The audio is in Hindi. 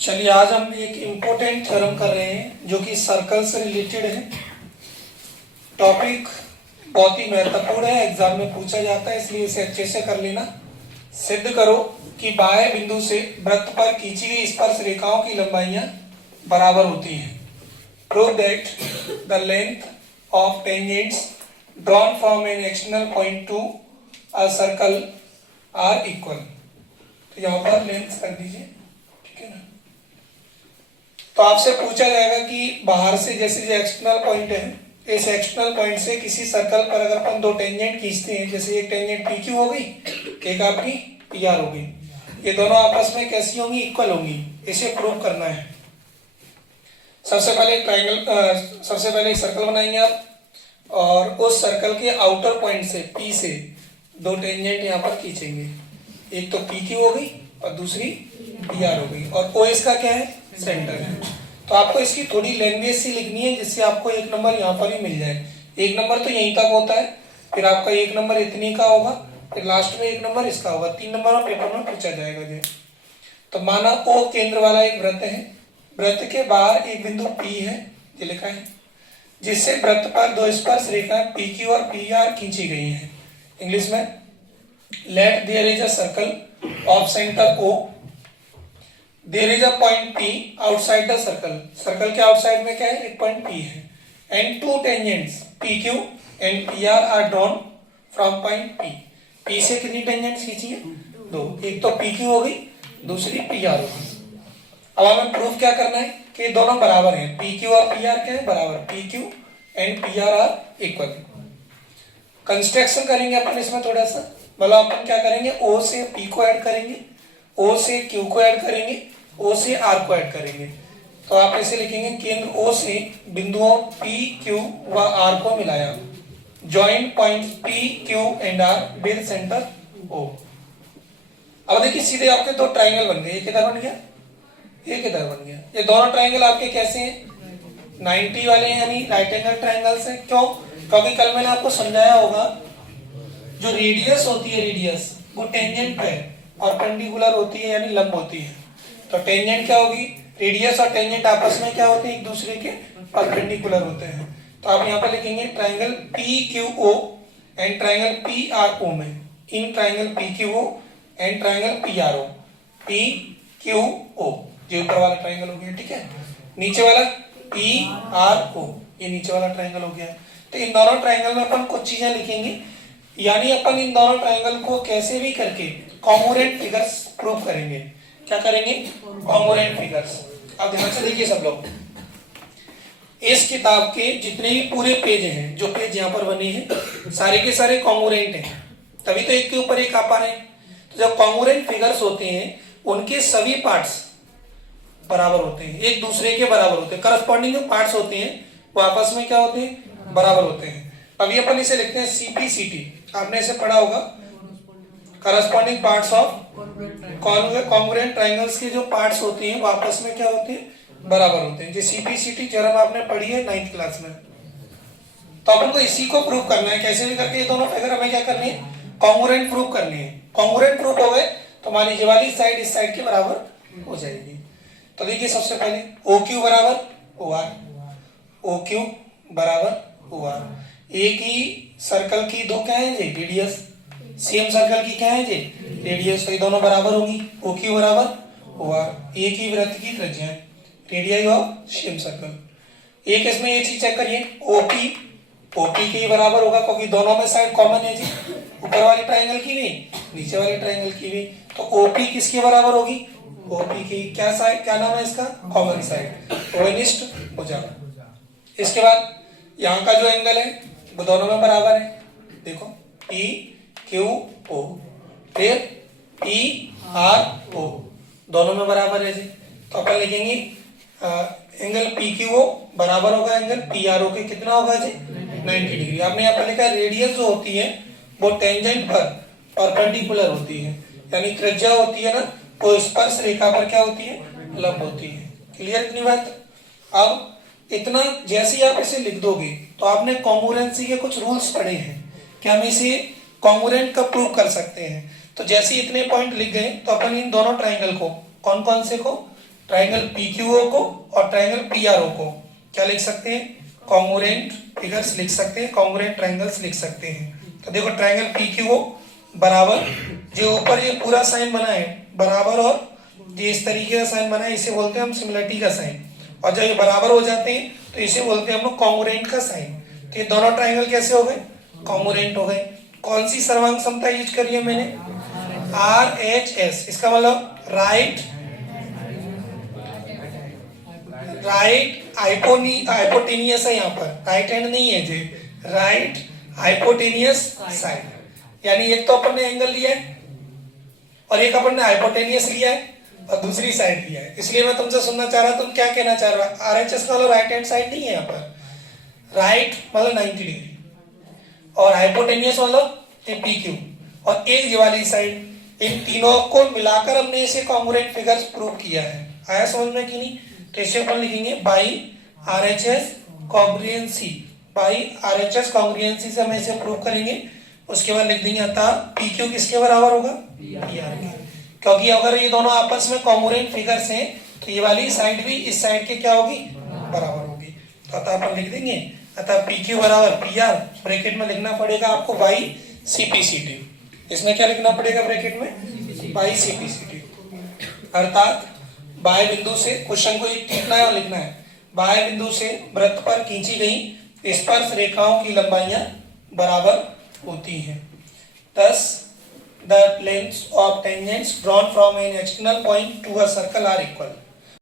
चलिए आज हम एक इम्पोर्टेंट थ्योरम कर रहे हैं जो कि सर्कल से रिलेटेड है। टॉपिक बहुत ही महत्वपूर्ण है, एग्जाम में पूछा जाता है, इसलिए इसे अच्छे से कर लेना। सिद्ध करो कि बाह्य बिंदु से वृत्त पर खींची गई स्पर्श रेखाओं की लंबाइयां बराबर होती हैं। Prove that the length of tangents drawn from an external point to a circle are equal. तो यहाँ पर लेंथ कर दीजिए, ठीक है ना। तो आपसे पूछा जाएगा कि बाहर से जैसे जो एक्सटर्नल पॉइंट है, इस एक्सटर्नल पॉइंट से किसी सर्कल पर अगर अपन दो टेंजेंट खींचते हैं, जैसे एक टेंजेंट पी क्यू हो गई, एक आपकी पी आर हो गई, ये दोनों आपस में कैसी होंगी? इक्वल होंगी। इसे प्रूव करना है। सबसे पहले एक सर्कल बनाएंगे आप, और उस सर्कल के आउटर पॉइंट से पी से दो टेंजेंट यहाँ पर खींचेंगे। एक तो पी क्यू हो गई और दूसरी पी आर हो गई, और ओ इसका क्या है? सेंटर है। तो आपको इसकी थोड़ी लैंग्वेज सी लिखनी है जिससे आपको एक नंबर यहाँ पर ही मिल जाए। एक नंबर तो यहीं तक होता है, फिर आपका एक नंबर इतनी का होगा, फिर लास्ट में एक नंबर इसका होगा। 3 नंबर में पेपर में पूछा जाएगा जी। तो माना ओ केंद्र वाला एक वृत्त है, वृत्त के बाहर एक बिंदु पी है, ये लिखा है, जिससे वृत्त पर दो स्पर्श रेखाएं पी क्यू और पी आर खींची गई हैं। इंग्लिश में let there is a circle of centre O, there is a point P outside the circle. Circle के आउटसाइड में क्या है? एक पॉइंट P है, and two tangents PQ and PR are drawn from point P। P से कितनी टेंजेंट्स खींची है? दो। एक तो PQ हो गई, दूसरी PR हो गई। अब हमें प्रूफ क्या करना है कि दोनों बराबर हैं। PQ और PR क्या है? बराबर। PQ and PR are equal. Construction करेंगे अपन इसमें थोड़ा सा। मतलब अपन क्या करेंगे? O से P को ऐड करेंगे, O से Q को ऐड करेंगे, O से R को ऐड करेंगे। तो आप ऐसे लिखेंगे, केंद्र O से बिंदुओं P, Q व R को मिलाया। Joint points P, Q and R with centre O। अब देखिए सीधे आपके दो ट्राइंगल बन गए। एक किधर बन गया, एक किधर बन गया। ये दोनों ट्राइंगल आपके कैसे हैं? 90 वाले हैं, यानी राइट एंगल ट्राइंगल्स हैं। क्यों? क्योंकि कल मैंने आपको समझाया होगा, जो रेडियस होती है, रेडियस वो टेंजेंट पे परपेंडिकुलर होती है, यानी लंब होती है। तो टेंजेंट क्या होगी? रेडियस और टेंजेंट आपस में क्या होते हैं? एक दूसरे के परपेंडिकुलर होते हैं। तो आप यहाँ पर लिखेंगे triangle PQO and triangle PRO में, in triangle PQO and triangle PRO, PQO ये ऊपर वाला ट्राइंगल हो गया, ठीक है। नीचे वाला PRO, ये नीचे वाला ट्राइंगल हो गया। तो इन दोनों ट्राइंगल में अपन कुछ चीजें लिखेंगे, यानी अपन इन दोनों ट्राइंगल को कैसे भी करके कॉन्ग्रुएंट फिगर्स प्रूव करेंगे। क्या करेंगे? Congruent figures. अब ध्यान से देखिए सब लोग, इस किताब के जितने भी पूरे पेज हैं, जो पेज यहाँ पर बने हैं, सारे के सारे कॉन्ग्रुएंट हैं, तभी तो एक के ऊपर एक आ पा रहे हैं। तो जब कॉन्ग्रुएंट फिगर्स होते हैं, उनके सभी पार्ट्स बराबर होते हैं, एक दूसरे के बराबर होते हैं। करस्पॉन्डिंग जो पार्ट्स होते हैं वो आपस में क्या होते हैं? बराबर होते हैं। अभी अपन इसे लिखते हैं CPCT। आपने इसे पढ़ा होगा, corresponding parts of congruent triangles के जो पार्ट्स होते हैं वो आपस में क्या होते हैं? बराबर होते हैं। जो CPCT थ्योरम आपने पढ़ी है 9th क्लास में। तो अपन को इसी को प्रूव करना है, कैसे भी करके ये दोनों फिगर हमें क्या करनी है? कॉन्ग्रुएंट प्रूव करनी है। कॉन्ग्रुएंट प्रूव हो गए तो मान लीजिए वाली साइड इस साइड के बराबर हो जाएगी। तो देखिए सबसे पहले OQ बराबर OR, OQ बराबर OR। एक ही सर्कल की दो क्या है जी? रेडियस। सेम सर्कल की क्या है जी? रेडियस। तो ये दोनों बराबर होगी। OQ बराबर OR। एक ही वृत्त की त्रिज्या, रेडियस ऑफ सेम सर्कल। एक इसमें ये चीज चेक करिए, OP के ही बराबर होगा, क्योंकि दोनों में साइड कॉमन है जी, ऊपर वाली ट्राइंगल की भी, नीचे वाली ट्राइंगल की भी। तो OP किसके बराबर होगी? OP की क्या साइड, क्या नाम है इसका? कॉमन साइड, ओवेनिस्ट हो जाएगा। इसके बाद यहाँ का जो एंगल है वो दोनों में बराबर है। देखो PQO, फिर PRO, दोनों में बराबर है जी। तो अपन लिखेंगे एंगल PQO बराबर होगा एंगल PRO के, कितना होगा जी? 90 डिग्री। आपने यहाँ पर लिखा है रेडियस जो होती है वो टेंजेंट पर परपेंडिकुलर होती है, यानी त्रिज्या होती है ना, वो स्पर्श रेखा पर क्या होती है? लंब होती है। क्लियर इतनी बात? अब इतना जैसे ही आप इसे लिख दोगे तो आपने कॉन्ग्रुएंसी के कुछ रूल्स पढ़े हैं कि हम इसे कॉन्ग्रुएंट कब प्रूव कर सकते हैं। तो जैसे इतने पॉइंट लिख गए तो अपन इन दोनों ट्राइंगल को, कौन कौन से को? ट्राइंगल PQO को और ट्राइंगल PRO को क्या लिख सकते हैं? कॉन्ग्रुएंट फिगर्स लिख सकते हैं, कॉन्ग्रुएंट ट्राइंगल्स लिख सकते हैं। तो देखो ट्राइंगल PQO बराबर, जो ऊपर ये पूरा साइन बना है बराबर, और ये इस तरीके का साइन बना है, इसे बोलते हैं हम सिमिलरिटी का साइन। और जब ये बराबर हो जाते हैं तो इसे बोलते हैं हम लोग कॉन्ग्रुएंट का साइन। तो ये दोनों ट्राइंगल कैसे हो गए? कॉन्ग्रुएंट हो गए। कौन सी सर्वांग समता यूज करी है मैंने? RHS। इसका मतलब राइट हाइपोटेनियस है, यहाँ पर राइट हैंड नहीं है जी, राइट हाइपोटेनियस साइड। यानी एक तो अपन ने एंगल लिया है और एक अपन ने हाइपोटेनियस लिया है और दूसरी साइड लिया है। इसलिए मैं तुमसे सुनना चाह रहा, तुम क्या कहना चाह रहे हो? RHS का मतलब राइट हैंड साइड नहीं है यहाँ पर, राइट मतलब 90 डिग्री, और हाइपोटेनियस मतलब PQ, और एक वाली साइड। इन तीनों को मिलाकर हमने इसे कॉन्ग्रुएंट फिगर्स प्रूव किया है। आया समझ में कि नहीं? तो इसे अपन लिखेंगे by RHS congruency, by RHS congruency से हम इसे प्रूव करेंगे। उसके बाद लिख देंगे अतः PQ किसके बराबर होगा? PR के। क्योंकि अगर ये दोनों आपस में कॉन्ग्रुएंट फिगर्स हैं तो ये वाली साइड भी इस साइड के क्या होगी? बराबर होगी। तो अतः अपन लिख देंगे अतः PQ बराबर PR, ब्रैकेट में लिखना पड़ेगा आपको बाई CPCT। इसमें क्या लिखना पड़ेगा ब्रैकेट में? By CPCT। अर्थात बाएं बिंदु से, क्वेश्चन को लिखना है और लिखना है, बाएं बिंदु से वृत्त पर खींची गई स्पर्श रेखाओं की लंबाइयां बराबर होती हैं। Thus, the lengths of tangents drawn from an external point to a circle are equal.